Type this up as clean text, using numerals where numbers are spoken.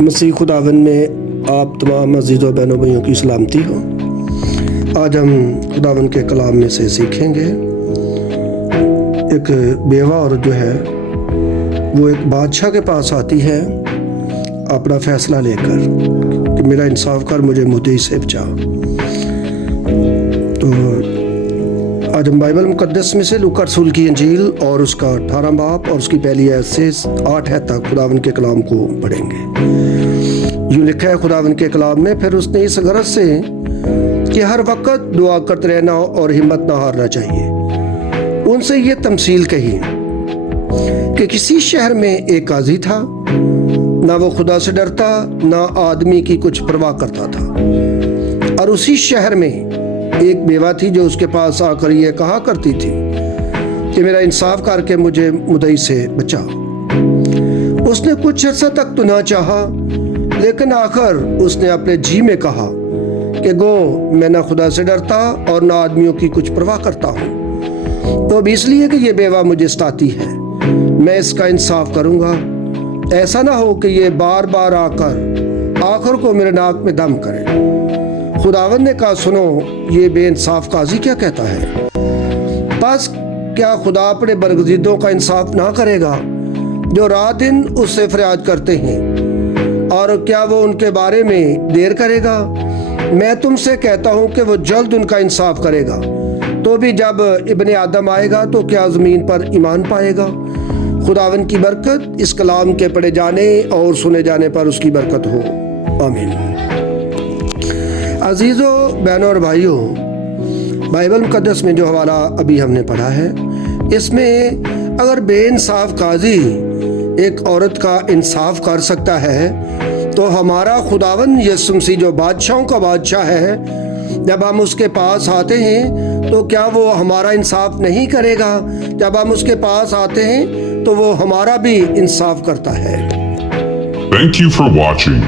مسیح خداون میں آپ تمام عزیز و بہنوں بھائیوں کی سلامتی ہو۔ آج ہم خداون کے کلام میں سے سیکھیں گے۔ ایک بیوہ عورت جو ہے وہ ایک بادشاہ کے پاس آتی ہے اپنا فیصلہ لے کر کہ میرا انصاف کر، مجھے مدعی سے بچا۔ تو آج ہم بائبل مقدس میں سے لوکا رسول کی انجیل اور اس کا 18 باب اور اس کی پہلی آیت سے 8 آیت تک خداون کے کلام کو پڑھیں گے۔ یوں لکھا ہے خداون کے کلام میں، پھر اس نے اس غرض سے کہ ہر وقت دعا کرتے رہنا اور ہمت نہ ہارنا چاہیے، ان سے یہ تمثیل کہی کہ کسی شہر میں ایک قاضی تھا، نہ وہ خدا سے ڈرتا نہ آدمی کی کچھ پرواہ کرتا تھا، اور اسی شہر میں ایک بیوہ تھی جو اس کے پاس آ کر یہ کہا کرتی تھی کہ میرا انصاف کر کے مجھے مدعی سے بچا۔ اس نے کچھ عرصہ تک تو نہ چاہا، لیکن آخر اس نے اپنے جی میں کہا کہ گو میں نہ خدا سے ڈرتا اور نہ آدمیوں کی کچھ پرواہ کرتا ہوں، تو اب اس لیے کہ یہ بیوہ مجھے ستاتی ہے میں اس کا انصاف کروں گا، ایسا نہ ہو کہ یہ بار بار آ کر آخر کو میرے ناک میں دم کرے۔ خداوند نے کہا، سنو یہ بے انصاف قاضی کیا کہتا ہے؟ بس کیا خدا اپنے برگزیدوں کا انصاف نہ کرے گا جو رات دن اس سے فریاد کرتے ہیں، اور کیا وہ ان کے بارے میں دیر کرے گا؟ میں تم سے کہتا ہوں کہ وہ جلد ان کا انصاف کرے گا۔ تو بھی جب ابن آدم آئے گا تو کیا زمین پر ایمان پائے گا؟ خداوند کی برکت اس کلام کے پڑھے جانے اور سنے جانے پر اس کی برکت ہو، آمین۔ عزیزو بہنوں اور بھائیوں، بائبل مقدس میں جو حوالہ ابھی ہم نے پڑھا ہے، اس میں اگر بے انصاف قاضی ایک عورت کا انصاف کر سکتا ہے تو ہمارا خداوند یسوع مسیح جو بادشاہوں کا بادشاہ ہے، جب ہم اس کے پاس آتے ہیں تو کیا وہ ہمارا انصاف نہیں کرے گا؟ جب ہم اس کے پاس آتے ہیں تو وہ ہمارا بھی انصاف کرتا ہے۔ Thank you for watching.